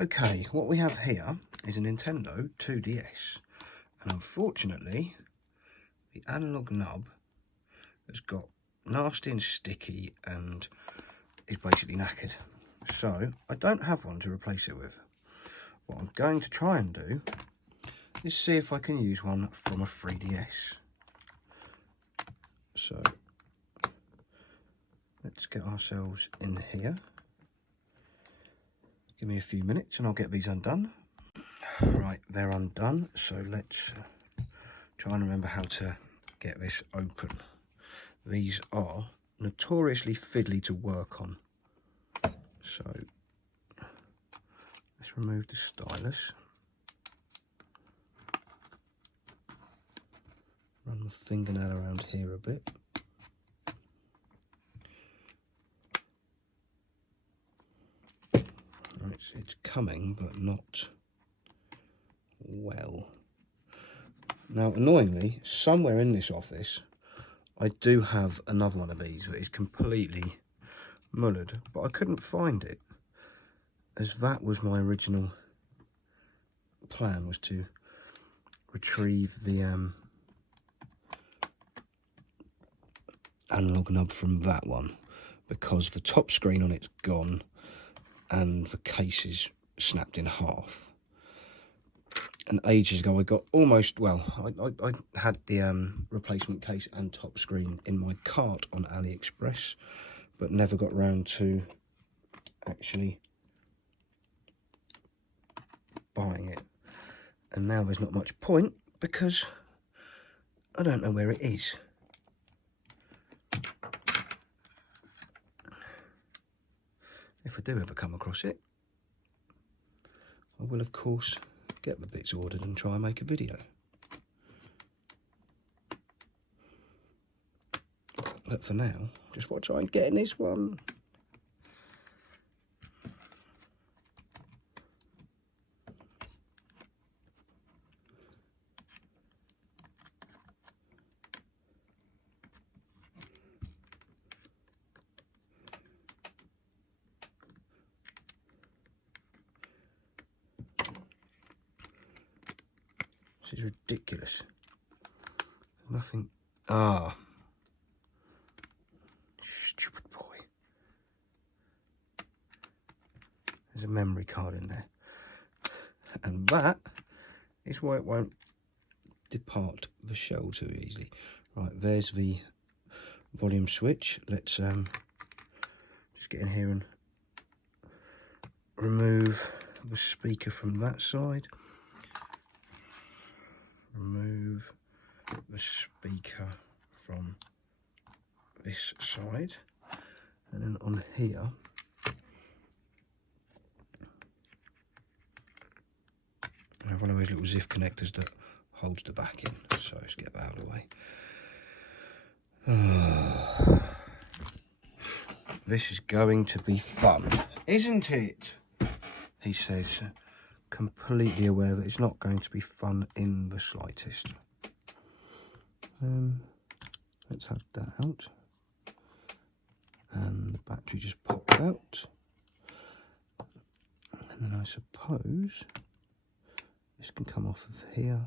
Okay, what we have here is a Nintendo 2DS, and unfortunately the analog nub has got nasty and sticky and is basically knackered. So I don't have one to replace it with. What I'm going to try and do is see if I can use one from a 3DS. So let's get ourselves in here. Give me a few minutes and I'll get these undone. Right, they're undone, so let's try and remember how to get this open. These are notoriously fiddly to work on. So let's remove the stylus. Run the fingernail around here a bit. It's coming, but not well. Now, annoyingly, somewhere in this office, I do have another one of these that is completely mullered, but I couldn't find it, as that was my original plan, was to retrieve the analog nub from that one, because the top screen on it's gone and the case is snapped in half. And ages ago I got almost, well, I had the replacement case and top screen in my cart on AliExpress, but never got round to actually buying it. And now there's not much point because I don't know where it is. If I do ever come across it, I will of course get the bits ordered and try and make a video. But for now, just want to try and get in this one. This is ridiculous. Nothing. Ah. Stupid boy. There's a memory card in there. And that is why it won't depart the shell too easily. Right, there's the volume switch. Let's just get in here and remove the speaker from that side. Remove the speaker from this side, and then on here I have one of those little zip connectors that holds the back in, so let's get that out of the way. This is going to be fun, isn't it? He says, completely aware that it's not going to be fun in the slightest. Let's have that out. And the battery just popped out. And then I suppose this can come off of here.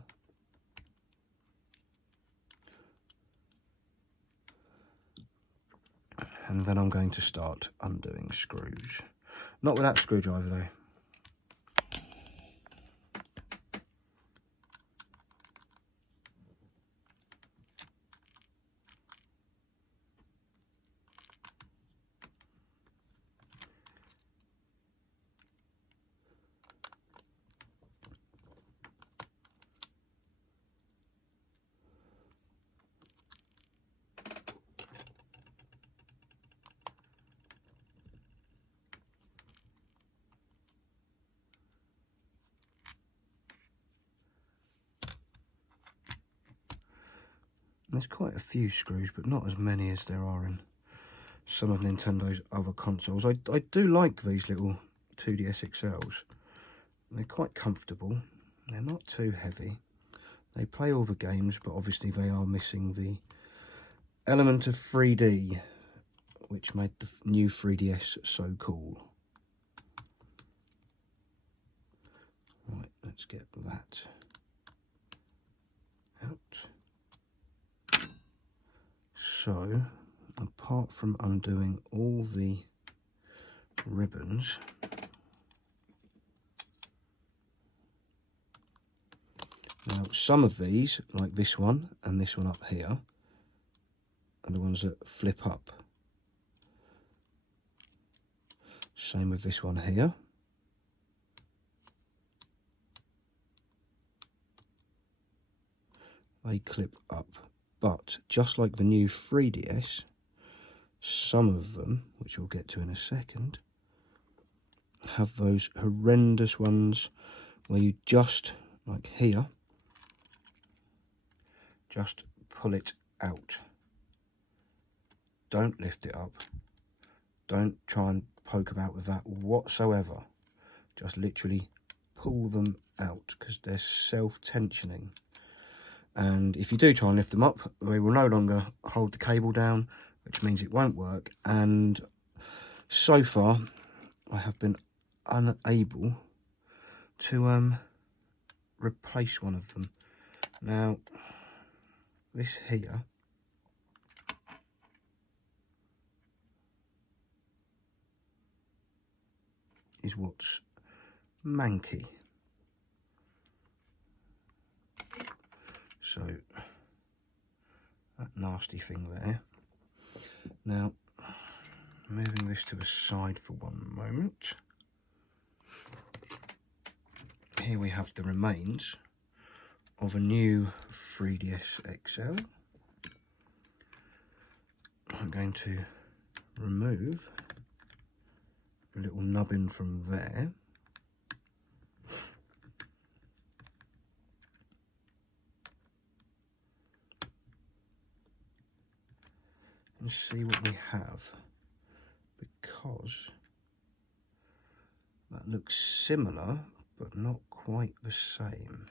And then I'm going to start undoing screws. Not with that screwdriver though. There's quite a few screws, but not as many as there are in some of Nintendo's other consoles. I do like these little 2DS XLs. They're quite comfortable. They're not too heavy. They play all the games, but obviously they are missing the element of 3D, which made the new 3DS so cool. let's get that out. So, apart from undoing all the ribbons, now some of these, like this one and this one up here, are the ones that flip up. Same with this one here. They clip up, but just like the new 3DS, some of them, which we'll get to in a second, have those horrendous ones where you just, like here, just pull it out. Don't lift it up. Don't try and poke about with that whatsoever. Just literally pull them out because they're self-tensioning. And if you do try and lift them up, they will no longer hold the cable down, which means it won't work. And so far, I have been unable to replace one of them. Now, this here is what's manky. So, that nasty thing there. Now, moving this to the side for one moment. Here we have the remains of a new 3DS XL. I'm going to remove a little nubbin from there. And see what we have, because that looks similar but not quite the same.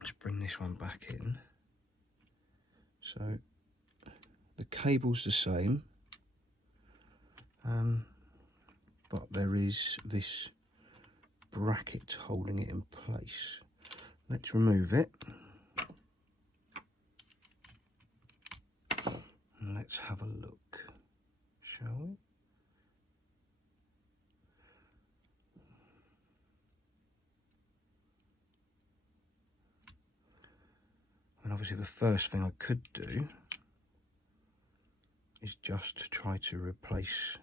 Let's bring this one back in. So the cable's the same, but there is this bracket holding it in place. Let's remove it. And let's have a look, shall we? And obviously the first thing I could do is just to try to replace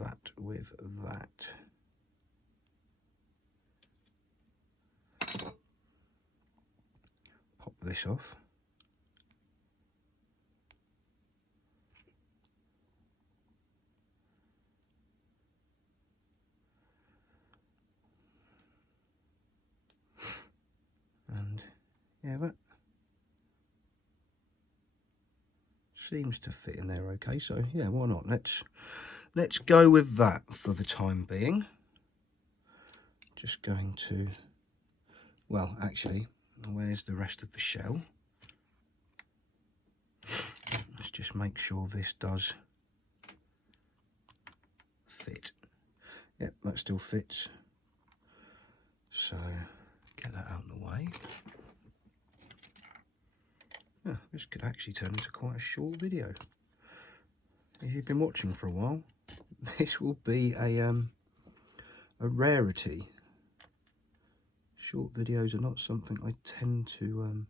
that with that. Pop this off. And yeah, that seems to fit in there okay, so yeah, why not? Let's go with that for the time being. Just going to, well, actually, where's the rest of the shell? Let's just make sure this does fit. Yep, that still fits. So get that out of the way. Yeah, this could actually turn into quite a short video. If you've been watching for a while, this will be a rarity. Short videos are not something I tend to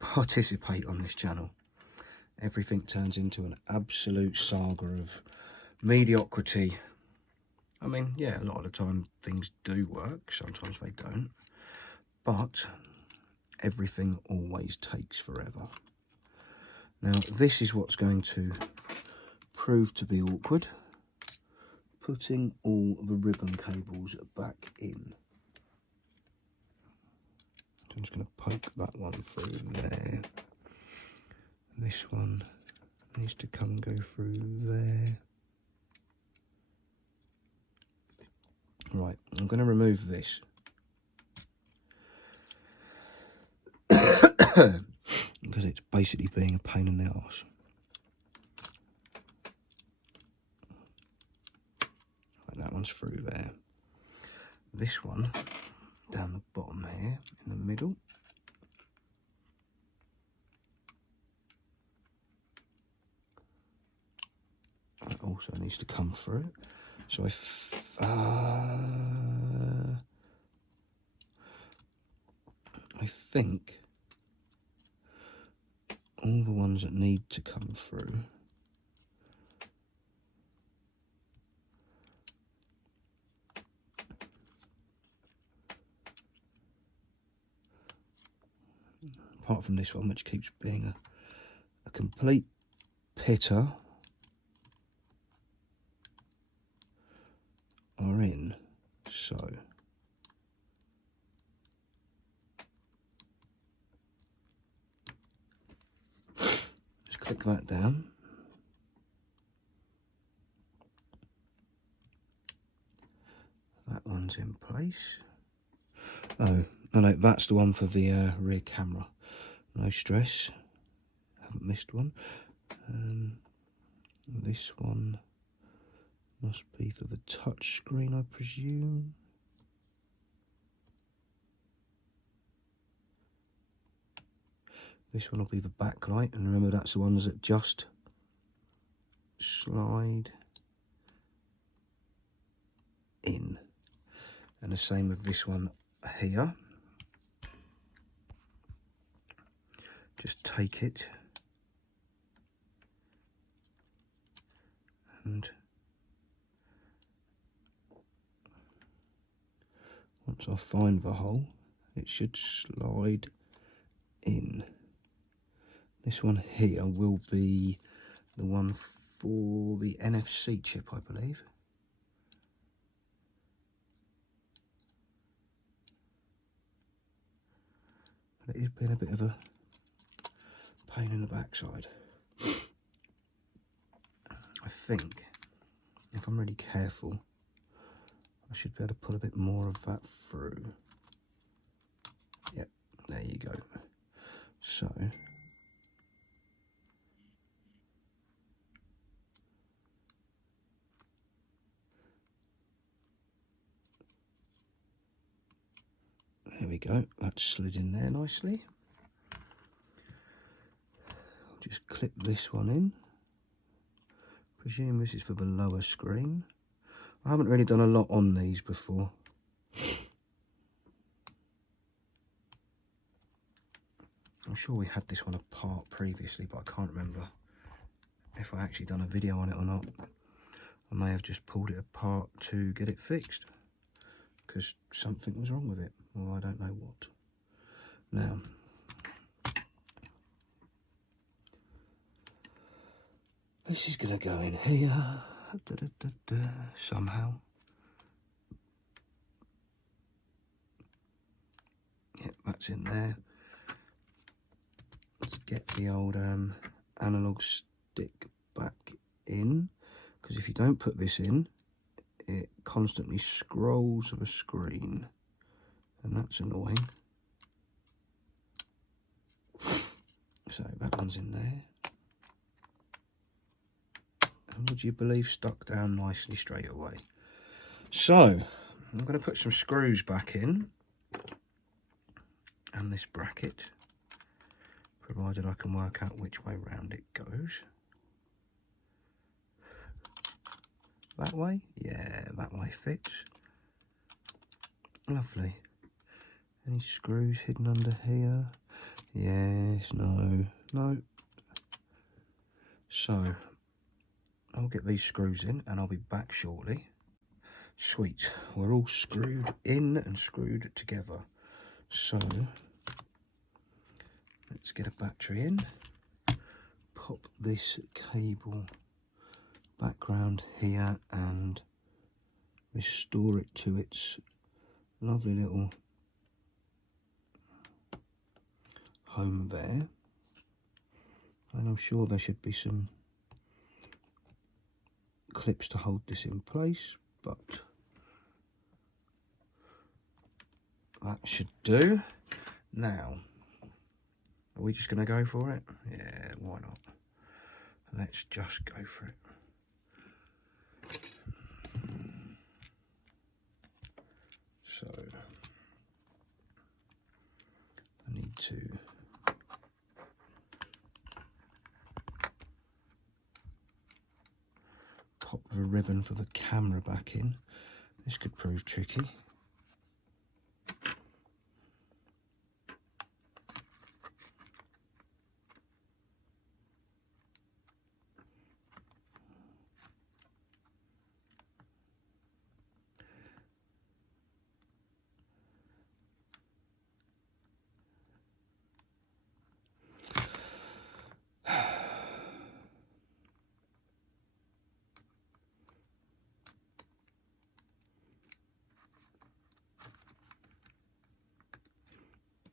participate on this channel. Everything turns into an absolute saga of mediocrity. I mean, yeah, a lot of the time things do work, sometimes they don't, but everything always takes forever. Now, this is what's going to prove to be awkward. Putting all the ribbon cables back in. I'm just going to poke that one through there. This one needs to come and go through there. Right, I'm going to remove this. Because it's basically being a pain in the arse. one's through there. This one down the bottom here in the middle. That also needs to come through. So I think all the ones that need to come through apart from this one, which keeps being a complete pitter, are in. So just click that down. That one's in place. Oh, no, that's the one for the rear camera. No stress. Haven't missed one. This one must be for the touch screen, I presume. This one will be the backlight, and remember that's the ones that just slide in. And the same with this one here. Just take it and once I find the hole, it should slide in. This one here will be the one for the NFC chip, I believe. But it has been a bit of a pain in the backside. I think if I'm really careful, I should be able to put a bit more of that through. Yep, there you go. So there we go, that's slid in there nicely. I'll just clip this one in. Presume this is for the lower screen. I haven't really done a lot on these before. I'm sure we had this one apart previously, but I can't remember if I actually done a video on it or not. I may have just pulled it apart to get it fixed because something was wrong with it, or I don't know what. Now, this is going to go in here somehow. Yep, that's in there. Let's get the old analog stick back in, because if you don't put this in, it constantly scrolls the screen, and that's annoying. So that one's in there. And would you believe, stuck down nicely straight away. So I'm going to put some screws back in, and this bracket, provided I can work out which way round it goes. That way? Yeah, that way fits. Lovely. Any screws hidden under here? Yes, no, no. So I'll get these screws in and I'll be back shortly. Sweet, we're all screwed in and screwed together. So let's get a battery in, pop this cable back round here and restore it to its lovely little home there. And I'm sure there should be some clips to hold this in place, but that should do. Now, are we just going to go for it? Yeah, why not? Let's just go for it. top of a ribbon for the camera back in. This could prove tricky.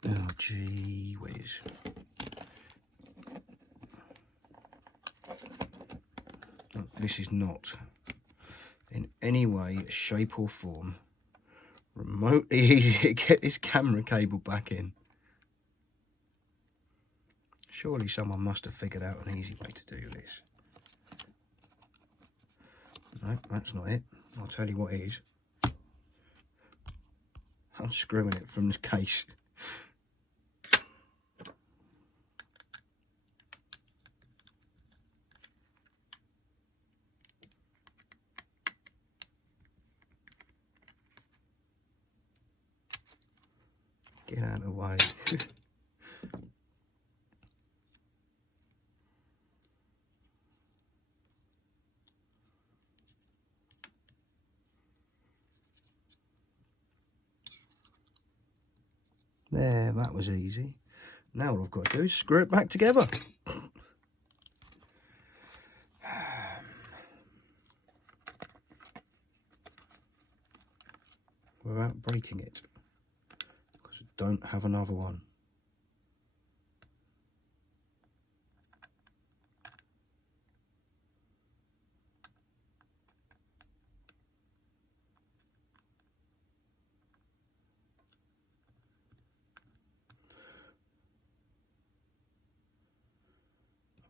Oh, gee whiz. This is not in any way, shape or form remotely easy to get this camera cable back in. Surely someone must have figured out an easy way to do this. No, that's not it. I'll tell you what it is. Unscrewing it from the case. Get out of the way. There, that was easy. Now all I've got to do is screw it back together. Without breaking it. Because I don't have another one.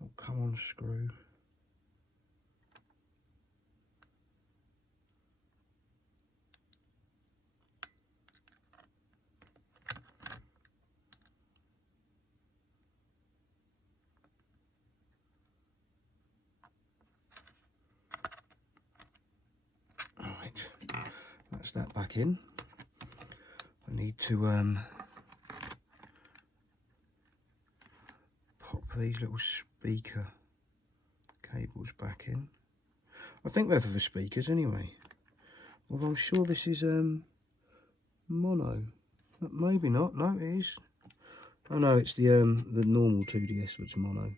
Oh, come on, screw. That's that back in. I need to pop these little speaker cables back in. I think they're for the speakers anyway. Although I'm sure this is mono. Maybe not. No, it is. Oh no, it's the normal 2DS that's mono.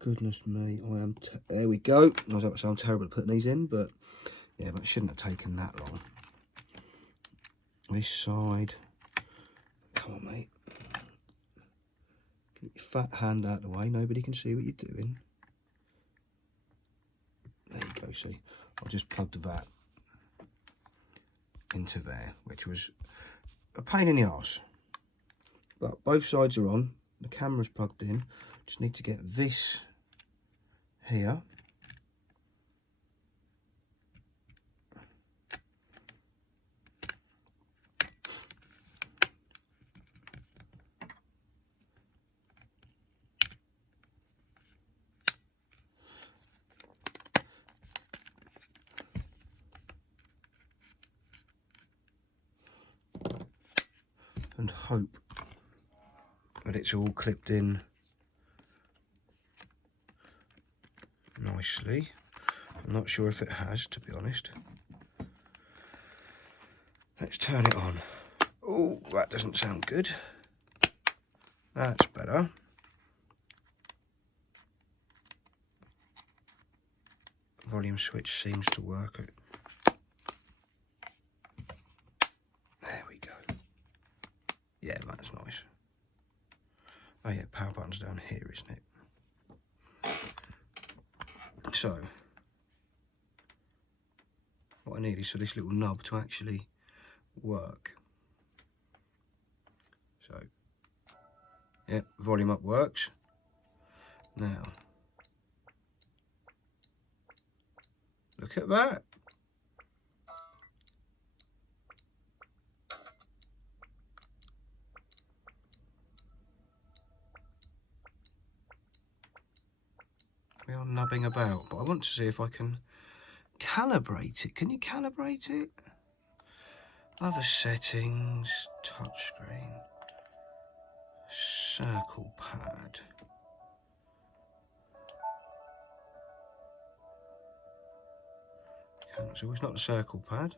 Goodness me, I am. There we go. I was about to say I'm terrible at putting these in, but yeah, but it shouldn't have taken that long. This side. Come on, mate. Get your fat hand out of the way. Nobody can see what you're doing. There you go. See, I've just plugged that into there, which was a pain in the arse. But both sides are on. The camera's plugged in. Just need to get this here. And hope that it's all clipped in nicely. I'm not sure if it has, to be honest. Let's turn it on. Oh, that doesn't sound good. That's better. Volume switch seems to work. There we go. Yeah, that's nice. Oh yeah, power button's down here, isn't it? So, what I need is for this little knob to actually work. So, yeah, volume up works. Now, look at that. We are nubbing about, but I want to see if I can calibrate it. Can you calibrate it? Other settings, touchscreen, circle pad. So it's not the circle pad.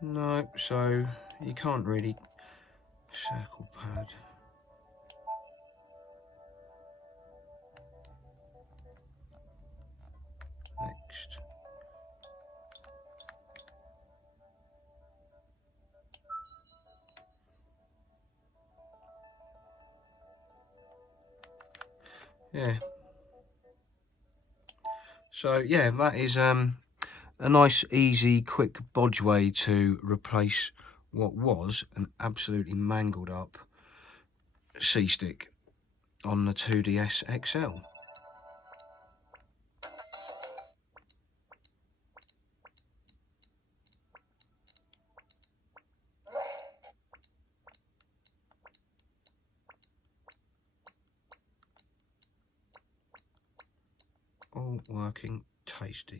No, so you can't really circle pad. Next. Yeah. So yeah, that is a nice, easy, quick bodge way to replace what was an absolutely mangled up C-stick on the 2DS XL. All working tasty.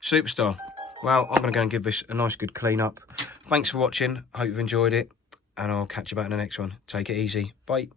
Superstar. Well, I'm going to go and give this a nice good clean up. Thanks for watching. Hope you've enjoyed it. And I'll catch you back in the next one. Take it easy. Bye.